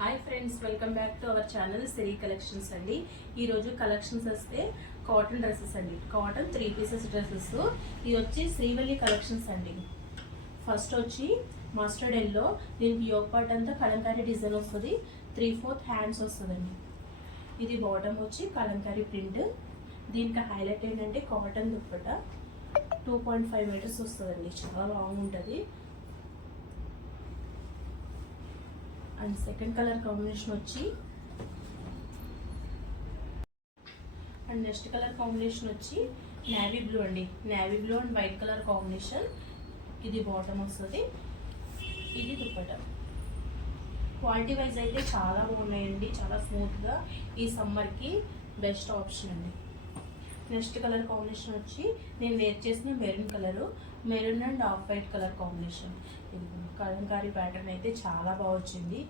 Hi friends, welcome back to our channel Siri collections అండి. ఈరోజు collections వస్తే cotton dresses అండి. Cotton 3 pieces dresses. ఇది వచ్చి శ్రీవల్లి కలెక్షన్స్ అండి. ఫస్ట్ వచ్చి మస్టర్డ్ ఎల్లో, దీనికి యోగ్ పార్ట్ అంతా కలంకారీ డిజైన్ వస్తుంది. 3/4 హ్యాండ్స్ వస్తుందండి. ఇది బాటమ్ వచ్చి కలంకారీ ప్రింట్. దీనికి హైలైట్ ఏంటంటే కాటన్ దుప్పట 2.5 మీటర్స్ వస్తుందండి. చాలా లాంగ్ ఉంటుంది. అండ్ సెకండ్ కలర్ కాంబినేషన్ వచ్చి అండ్ నెక్స్ట్ కలర్ కాంబినేషన్ వచ్చి నేవీ బ్లూ అండి. Navy blue and white colour combination. ఇది బాటమ్ వస్తుంది, ఇది దుప్పట. క్వాలిటీ వైజ్ అయితే చాలా బాగున్నాయండి, చాలా స్మూత్గా. ఈ సమ్మర్కి బెస్ట్ ఆప్షన్ అండి. నెక్స్ట్ కలర్ కాంబినేషన్ వచ్చి నేను వేర్ చేసిన maroon and off white colour combination. ఇది కలంకారీ ప్యాటర్న్ అయితే చాలా బాగా వచ్చింది.